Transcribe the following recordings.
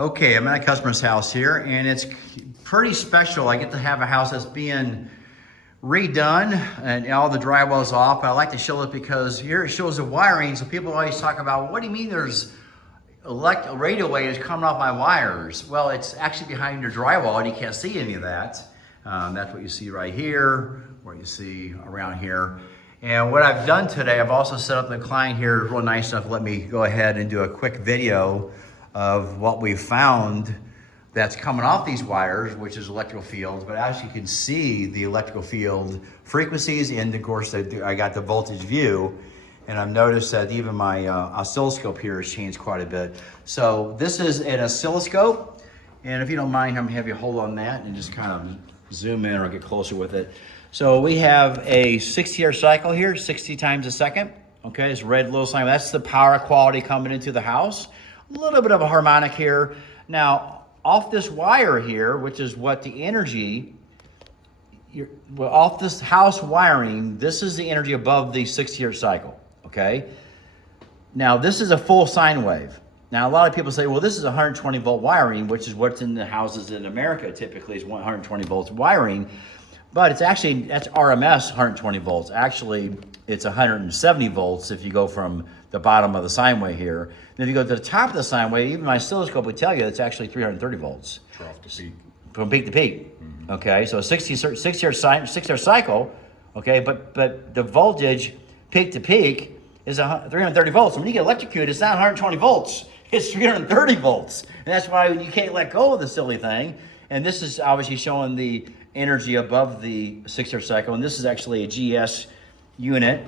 Okay, I'm at a customer's house here, and it's pretty special. I get to have a house that's being redone, and all the drywall is off. But I like to show it because here it shows the wiring. So people always talk about, well, what do you mean there's radio waves coming off my wires? Well, it's actually behind your drywall, and you can't see any of that. That's what you see right here, what you see around here. And what I've done today, I've also set up the client here, real nice enough to let me go ahead and do a quick video of what we found that's coming off these wires, which is electrical fields. But as you can see, the electrical field frequencies, and of course I got the voltage view, and I've noticed that even my oscilloscope here has changed quite a bit. So this is an oscilloscope, and if you don't mind, I'm gonna have you hold on that and just kind of zoom in or get closer with it. So we have a 60-year cycle here, 60 times a second. Okay, this red little sign, that's the power quality coming into the house. A little bit of a harmonic here. Now, off this wire here, which is what the energy, off this house wiring, this is the energy above the 60-year cycle, okay? Now, this is a full sine wave. Now, a lot of people say, well, this is 120 volt wiring, which is what's in the houses in America typically is 120 volts wiring. But it's actually, that's RMS 120 volts. Actually, it's 170 volts if you go from the bottom of the sine wave here. And if you go to the top of the sine wave, even my oscilloscope would tell you it's actually 330 volts. Trough to peak. From peak to peak. Mm-hmm. Okay, so 6-year cycle, okay, but the voltage peak to peak is 330 volts. And when you get electrocuted, it's not 120 volts, it's 330 volts. And that's why you can't let go of the silly thing. And this is obviously showing the energy above the 6-year cycle, and this is actually a GS unit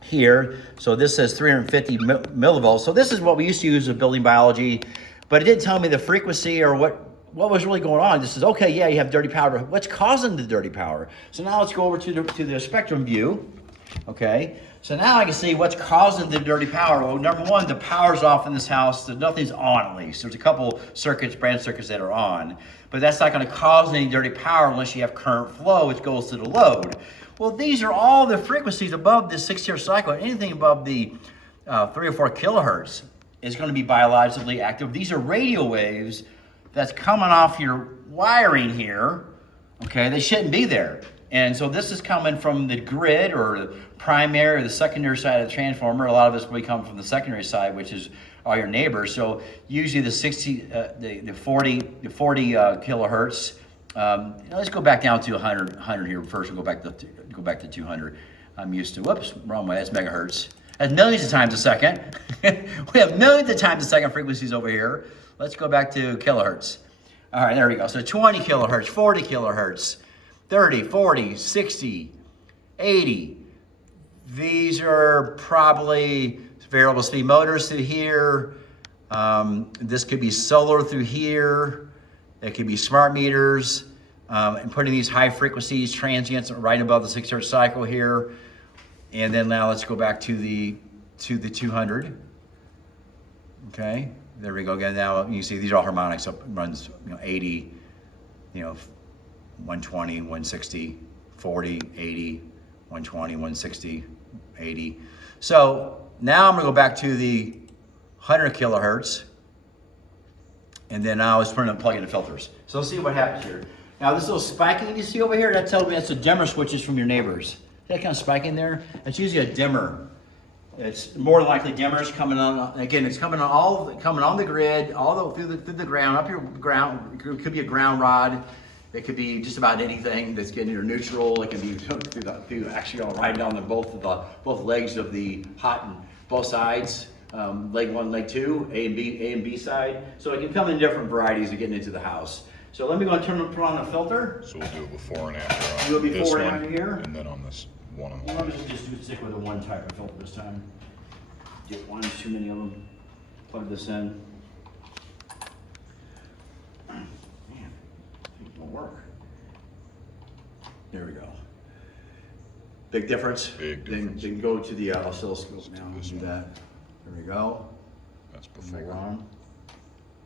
here. So this says 350 millivolts. So this is what we used to use in building biology, but it didn't tell me the frequency or what was really going on. This is, okay, yeah, you have dirty power. What's causing the dirty power? So now let's go over to the spectrum view. Okay, so now I can see what's causing the dirty power. Well, number one, the power's off in this house. Nothing's on, at least. There's a couple circuits, branch circuits that are on, but that's not going to cause any dirty power unless you have current flow, which goes to the load. Well, these are all the frequencies above the 6-year cycle. Anything above the 3 or 4 kilohertz is going to be biologically active. These are radio waves that's coming off your wiring here. Okay, they shouldn't be there. And so this is coming from the grid or the primary or the secondary side of the transformer. A lot of this will come from the secondary side, which is all your neighbors. So usually the 40 kilohertz. Let's go back down to 100 here first. We'll go back to 200. I'm used to, whoops, wrong way, that's megahertz. That's millions of times a second. We have millions of times a second frequencies over here. Let's go back to kilohertz. All right, there we go. So 20 kilohertz, 40 kilohertz, 30, 40, 60, 80. These are probably variable speed motors through here. This could be solar through here. It could be smart meters. And putting these high frequencies, transients right above the 6-year cycle here. And then now let's go back to the 200. Okay, there we go again. Now you see these are all harmonics. So it runs 80, 120, 160, 40, 80, 120, 160, 80. So now I'm gonna go back to the 100 kilohertz, and then now let's plug in the filters. So let's see what happens here. Now this little spiking you see over here, that tells me that's the dimmer switches from your neighbors. That kind of spiking there, it's usually a dimmer. It's more likely dimmers coming on. Again, it's coming on the grid, all through the ground, up your ground. It could be a ground rod. It could be just about anything that's getting your neutral. It can be through actually all right down both legs of the hot and both sides, leg 1, leg 2, A and B side. So it can come in different varieties of getting into the house. So let me go and turn on the filter. So we'll do it before and after. Do it before and after here, and then on this one. Let me just stick with the one type of filter this time. Get one, too many of them. Plug this in. Work. There we go. Big difference. Big difference. Then go to the oscilloscope now. Do that. There we go. That's before.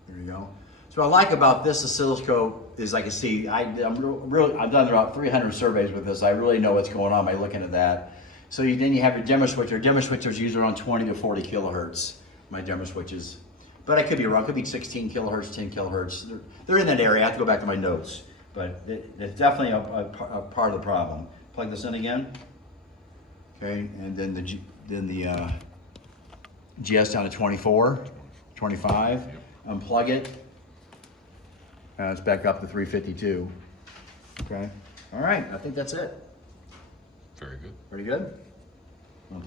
There we go. So what I like about this oscilloscope is I can see. I've done about 300 surveys with this. I really know what's going on by looking at that. So then you have your dimmer switch. Your dimmer switch is usually around 20 to 40 kilohertz. My dimmer switches. But I could be wrong. It could be 16 kilohertz, 10 kilohertz. They're in that area. I have to go back to my notes. But it's definitely a part of the problem. Plug this in again. Okay, and then the GS down to 24, 25. Unplug it. It's back up to 352. Okay. All right. I think that's it. Very good. Pretty good. Unplug